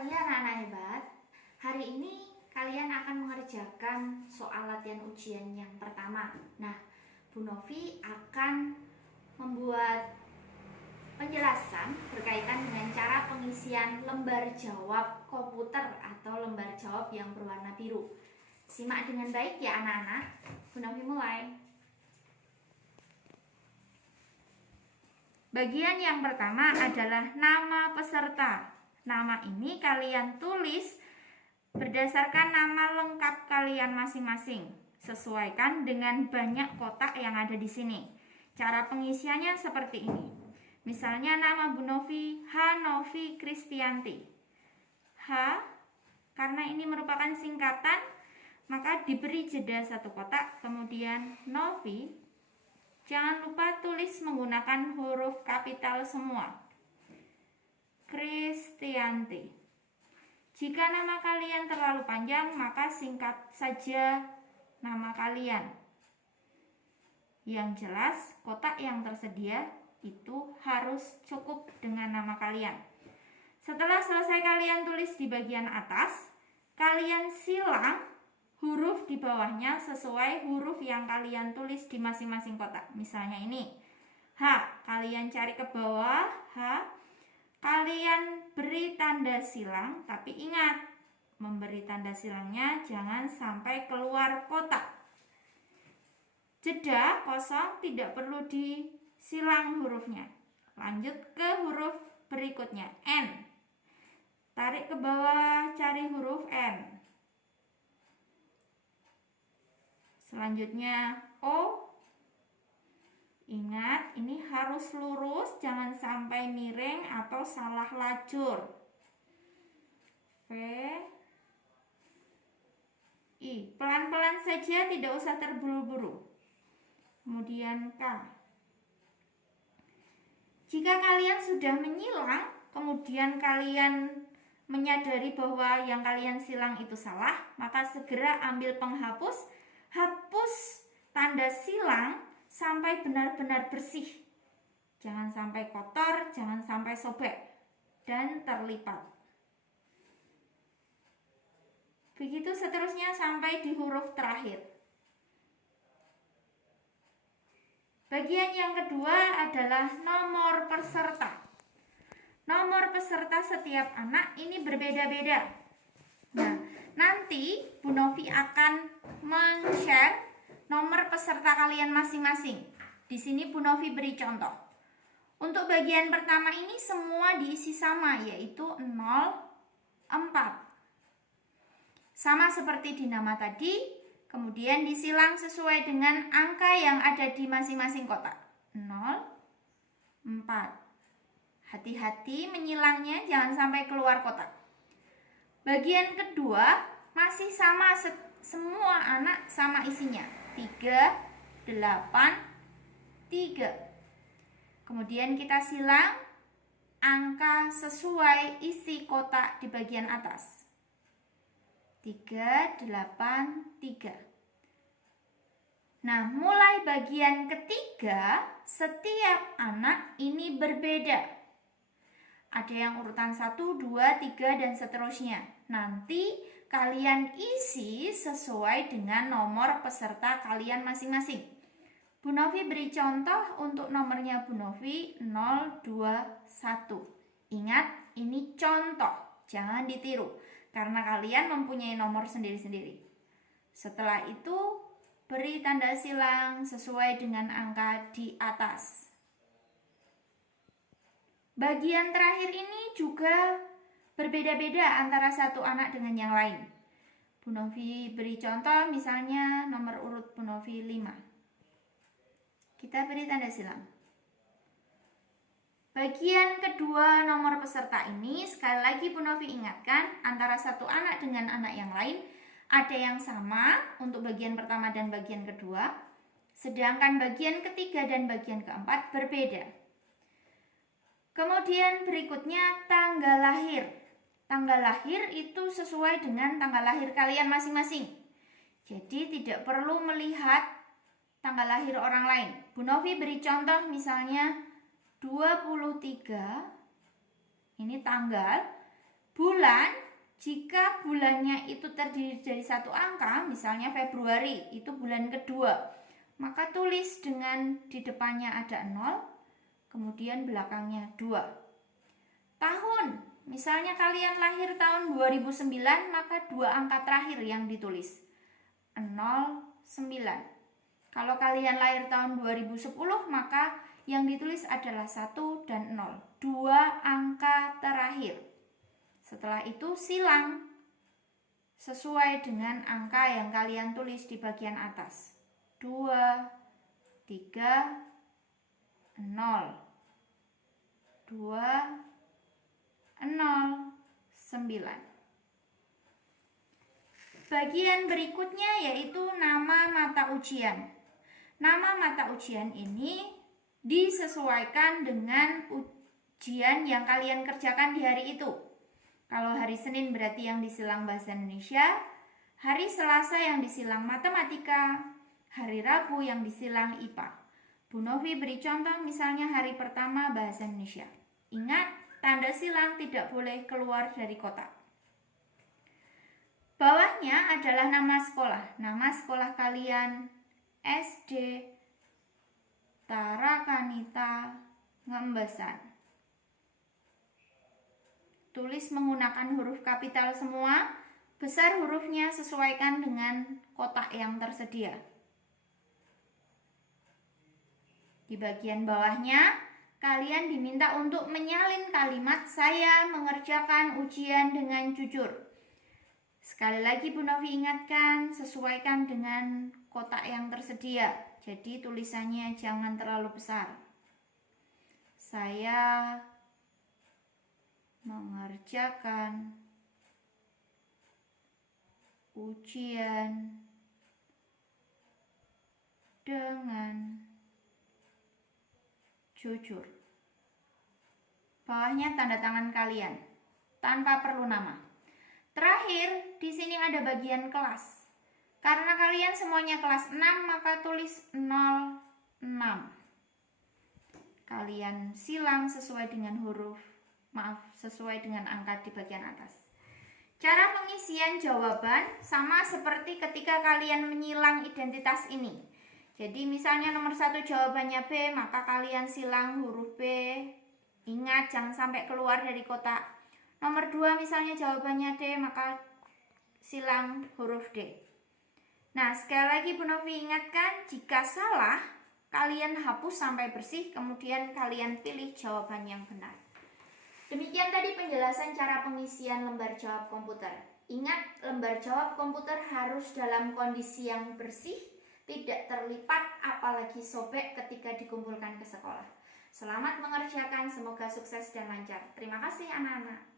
pagi anak-anak hebat. Hari ini kalian akan mengerjakan soal latihan ujian yang pertama. Nah, Bu Novi akan membuat penjelasan berkaitan dengan cara pengisian lembar jawab komputer atau lembar jawab yang berwarna biru. Simak dengan baik ya anak-anak. Bu Novi mulai. Bagian yang pertama adalah nama peserta. Nama ini kalian tulis berdasarkan nama lengkap kalian masing-masing. Sesuaikan dengan banyak kotak yang ada di sini. Cara pengisiannya seperti ini. Misalnya nama Bu Novi, H. Novi Kristianti. H, karena ini merupakan singkatan, maka diberi jeda satu kotak. Kemudian Novi, jangan lupa tulis menggunakan huruf kapital semua. Kristianti. Jika nama kalian terlalu panjang, maka singkat saja nama kalian. Yang jelas, kotak yang tersedia itu harus cukup dengan nama kalian. Setelah selesai kalian tulis di bagian atas, kalian silang huruf di bawahnya sesuai huruf yang kalian tulis di masing-masing kotak. Misalnya ini, H, kalian cari ke bawah, H, kalian beri tanda silang, tapi ingat, memberi tanda silangnya jangan sampai keluar kotak. Jeda kosong tidak perlu disilang hurufnya. Lanjut ke huruf berikutnya, N. Tarik ke bawah, cari huruf N. Selanjutnya O. Ingat, ini harus lurus, jangan sampai miring atau salah lajur. V, I. Pelan-pelan saja, tidak usah terburu-buru. Kemudian K. Jika kalian sudah menyilang, kemudian kalian menyadari bahwa yang kalian silang itu salah, maka segera ambil penghapus, hapus tanda silang sampai benar-benar bersih. Jangan sampai kotor, jangan sampai sobek dan terlipat. Begitu seterusnya sampai di huruf terakhir. Bagian yang kedua adalah nomor peserta. Nomor peserta setiap anak ini berbeda-beda. Nah, nanti Bu Novi akan men-share nomor peserta kalian masing-masing. Di sini Bu Novi beri contoh. Untuk bagian pertama ini semua diisi sama, yaitu 04. Sama seperti di nama tadi, kemudian disilang sesuai dengan angka yang ada di masing-masing kotak. 04. Hati-hati menyilangnya, jangan sampai keluar kotak. Bagian kedua masih sama, semua anak sama isinya. 3, 8, 3. Kemudian kita silang angka sesuai isi kotak di bagian atas. 3, 8, 3. Nah, mulai bagian ketiga, setiap anak ini berbeda. Ada yang urutan 1, 2, 3, dan seterusnya. Nanti kalian isi sesuai dengan nomor peserta kalian masing-masing. Bu Novi beri contoh untuk nomornya Bu Novi 021. Ingat, ini contoh, jangan ditiru karena kalian mempunyai nomor sendiri-sendiri. Setelah itu, beri tanda silang sesuai dengan angka di atas. Bagian terakhir ini juga berbeda-beda antara satu anak dengan yang lain. Bu Novi beri contoh, misalnya nomor urut Bu Novi 5. Kita beri tanda silang. Bagian kedua nomor peserta ini, sekali lagi Bu Novi ingatkan, antara satu anak dengan anak yang lain ada yang sama untuk bagian pertama dan bagian kedua, sedangkan bagian ketiga dan bagian keempat berbeda. Kemudian berikutnya tanggal lahir. Tanggal lahir itu sesuai dengan tanggal lahir kalian masing-masing. Jadi tidak perlu melihat tanggal lahir orang lain. Bu Novi beri contoh misalnya 23, ini tanggal. Bulan, jika bulannya itu terdiri dari satu angka, misalnya Februari, itu bulan kedua, maka tulis dengan di depannya ada 0, kemudian belakangnya 2. Tahun, misalnya kalian lahir tahun 2009, maka 2 angka terakhir yang ditulis, 09. Kalau kalian lahir tahun 2010, maka yang ditulis adalah 1 dan 0, 2 angka terakhir. Setelah itu silang sesuai dengan angka yang kalian tulis di bagian atas. 2, 3, 0, 2, 0, 9. Bagian berikutnya yaitu nama mata ujian. Nama mata ujian ini disesuaikan dengan ujian yang kalian kerjakan di hari itu. Kalau hari Senin berarti yang disilang bahasa Indonesia, hari Selasa yang disilang matematika, hari Rabu yang disilang IPA. Bu Novi beri contoh misalnya hari pertama bahasa Indonesia. Ingat, tanda silang tidak boleh keluar dari kotak. Bawahnya adalah nama sekolah. Nama sekolah kalian SD Tarakanita Ngembesan. Tulis menggunakan huruf kapital semua. Besar hurufnya sesuaikan dengan kotak yang tersedia. Di bagian bawahnya, kalian diminta untuk menyalin kalimat "saya mengerjakan ujian dengan jujur". Sekali lagi Bu Novi ingatkan, sesuaikan dengan kotak yang tersedia. Jadi tulisannya jangan terlalu besar. Saya mengerjakan ujian dengan jujur. Bawahnya tanda tangan kalian tanpa perlu nama. Terakhir, di sini ada bagian kelas. Karena kalian semuanya kelas 6, maka tulis 06. Kalian silang sesuai dengan sesuai dengan angka di bagian atas. Cara pengisian jawaban sama seperti ketika kalian menyilang identitas ini. Jadi misalnya nomor 1 jawabannya B, maka kalian silang huruf B. Ingat, jangan sampai keluar dari kotak. Nomor 2 misalnya jawabannya D, maka silang huruf D. Nah, sekali lagi Bu Novi ingatkan, jika salah, kalian hapus sampai bersih, kemudian kalian pilih jawaban yang benar. Demikian tadi penjelasan cara pengisian lembar jawab komputer. Ingat, lembar jawab komputer harus dalam kondisi yang bersih, tidak terlipat, apalagi sobek ketika dikumpulkan ke sekolah. Selamat mengerjakan, semoga sukses dan lancar. Terima kasih anak-anak.